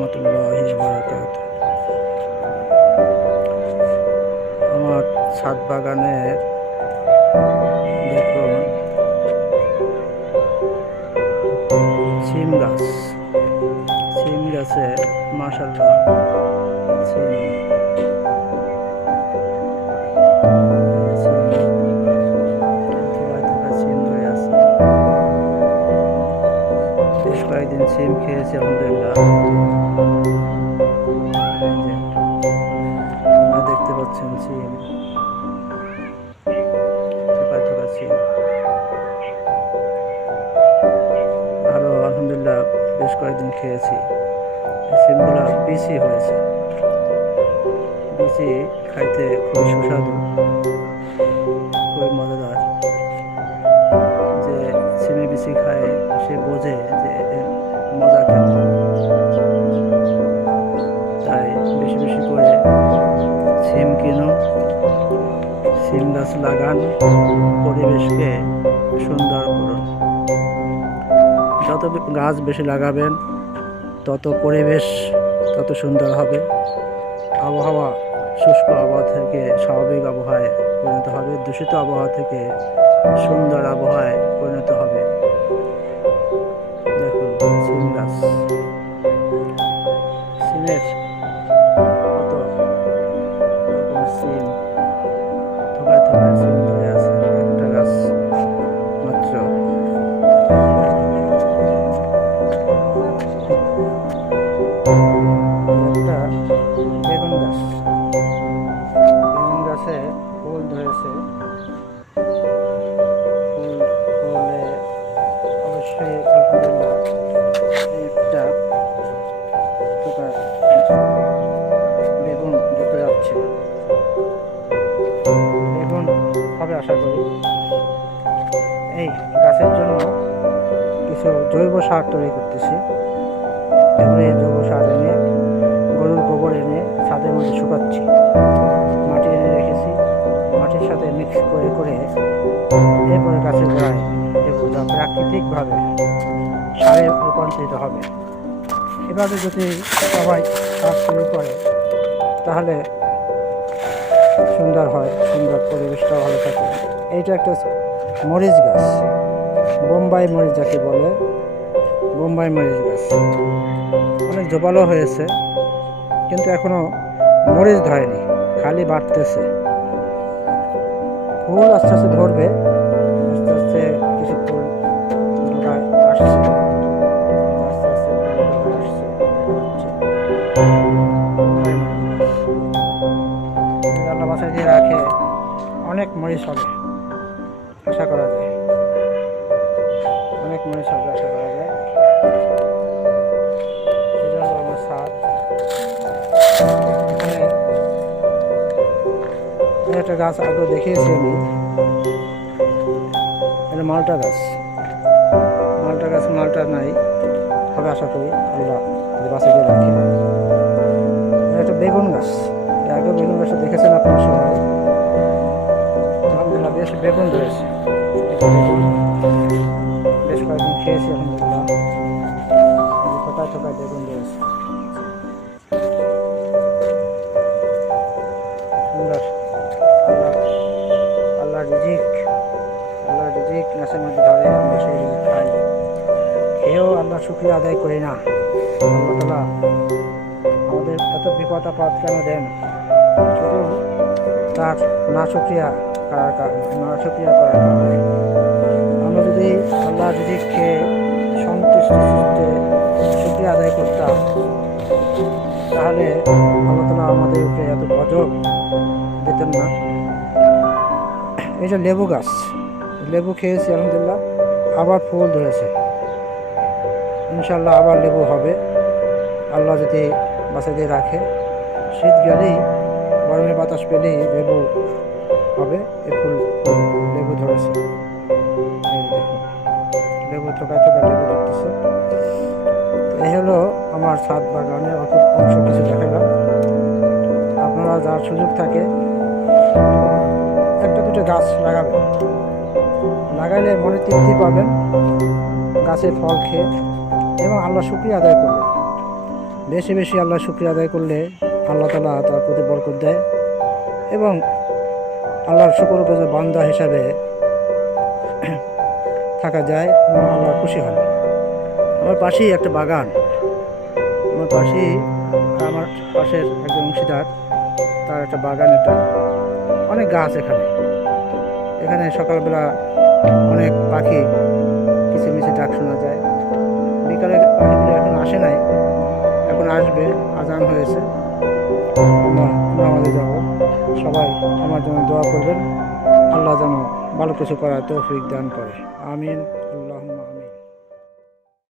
রহমতুল্লাহি ওয়া বারাকাতুহু। আমার ছাদ বাগানের দেখুন সিম গাছ। সিম গাছে মাশাআল্লাহ সিম থোকায় থোকায় সিম ধরে আছে। বেশ কয়েকদিন সিম খেয়েছি আলহামদুলিল্লাহ। দেখতে পাচ্ছেন সিম, থোকায় থোকায় সিম। আরো আলহামদুলিল্লাহ বেশ কয়েকদিন খেয়েছি। সিমগুলা বিচি হয়েছে, বিচি খাইতে খুবই সুস্বাদু, খুবই মজাদার। যে সিমে বিচি খায় সে বোঝে যে এর মজা কেমন। তাই বেশি বেশি করে সিম কিনুন, সিম গাছ লাগান, পরিবেশকে সুন্দর করুন। যত গাছ বেশি লাগাবেন তত পরিবেশ তত সুন্দর হবে। আবহাওয়া শুষ্ক আবহাওয়া থেকে স্বাভাবিক আবহাওয়ায় পরিণত হবে, দূষিত আবহাওয়া থেকে সুন্দর আবহাওয়ায় পরিণত হবে। দেখুন সিম গাছ, সিমের কত রকমের সিম, থোকায় থোকায় সিম ধরে আছে। একটা গাছ মাত্র। একটা বেগুন গাছ, বেগুন গাছে ফুল ধরেছে। ফুল ফুলে অবশ্যই আলহামদুলিল্লাহ একটা টোকা বেগুন ঢুকে যাচ্ছে। বেগুন হবে আশা করি। এই গাছের জন্য কিছু জৈব সার তৈরি করতেছি। এগুলো জৈব সার এনে, গরুর গোবর এনে ছাদের মধ্যে শুকাচ্ছি। মাটি এনে রেখেছি, মাটির সাথে মিক্স করে করে এরপরে গাছের গোড়ায় দেবো, যা প্রাকৃতিকভাবে সারে রূপান্তরিত হবে। এভাবে যদি সবাই কাজ শুরু করে তাহলে সুন্দর হয়, সুন্দর পরিবেশটা ভালো থাকে। এইটা একটা মরিচ গাছ, বোম্বাই মরিচ যাকে বলে, বোম্বাই মরিচ গাছ। অনেক জোপালো হয়েছে কিন্তু এখনো মরিচ ধরেনি, খালি বাড়তেছে। ফুল আস্তে আস্তে ধরবে, আস্তে আস্তে কিছু ফুল ডগায় আসছে, আস্তে আস্তে ডগায় আসছে, দেখা যাচ্ছে। আল্লাহ বাসায় দিয়ে রাখে অনেক মরিচ হবে আশা করা যায়, অনেক মরিচ হবে আশা করা যায়। এটা হলো আমার ছাদ। এখানে একটা গাছ আগে দেখিয়েছি আমি, এটা মালটা গাছ। মালটা গাছ, মালটা নাই হবে আশা করি আল্লাহ যদি বাসায় দিয়ে রাখে। একটা বেগুন গাছ, এর আগেও বেগুন গাছটা দেখেছেন আপনার সবাই। আলহামদুলিল্লাহ বেশ বেগুন ধরেছে, বেশ কয়েকদিন খেয়েছি আলহামদুলিল্লাহ। থোকায় থোকায় বেগুন ধরেছে, সুন্দর। আল্লাহ আল্লাহ রিজিক, আল্লাহ রিজিক গাছের মধ্যে ধরে, আমরা সেই রিজিক খাই। খেয়েও আল্লাহ শুকরিয়া আদায় করি না। আল্লাহ তাআলা আমাদের এত বিপদ আপদ কেন দেন? শুধু তার না শুকরিয়া করার কারণে। আমরা যদি আল্লাহ রিজিক খেয়ে সন্তুষ্ট চিত্তে শুকরিয়া আদায় করতাম তাহলে আল্লাহ তাআলা আমাদের উপরে এত গজব দিতেন না। এই যে লেবু গাছ, লেবু খেয়েছি আলহামদুলিল্লাহ, আবার ফুল ধরেছে। ইনশাল্লাহ আবার লেবু হবে আল্লাহ যদি বাঁচিয়ে দিয়ে রাখে। শীত গেলেই, গরমের বাতাস পেলেই লেবু হবে। এই ফুল লেবু ধরেছে, এই দেখুন লেবু থোকায় থোকায় লেবু ধরতেছে। এই হলো আমার ছাদ বাগানের অংশ কিছু দেখালাম। আপনারা যার সুযোগ থাকে একটা দুটো গাছ লাগাবেন, লাগাইলে মনে তৃপ্তি পাবেন গাছের ফল খেয়ে এবং আল্লাহ শুকরিয়া আদায় করবেন। বেশি বেশি আল্লাহ শুকরিয়া আদায় করলে আল্লাহ তাআলা তার প্রতি বরকত দেয় এবং আল্লাহর শুকরগুজার বান্দা হিসাবে থাকা যায় এবং আল্লাহ খুশি হন। আমার পাশেই একটা বাগান, আমার পাশের একজন অংশীদার, তার একটা বাগান, এটা অনেক গাছ। এখানে সকালবেলা অনেক পাখি কিচিরমিচির ডাক শোনা যায়। বিকালের পাখিগুলো এখন আসে নাই, এখন আসবে, আজান হয়েছে, আমরা নামাজে যাব। সবাই আমার জন্য দোয়া করবেন, আল্লাহ যেন ভালো কিছু করার তৌফিক দান করে। আমিন।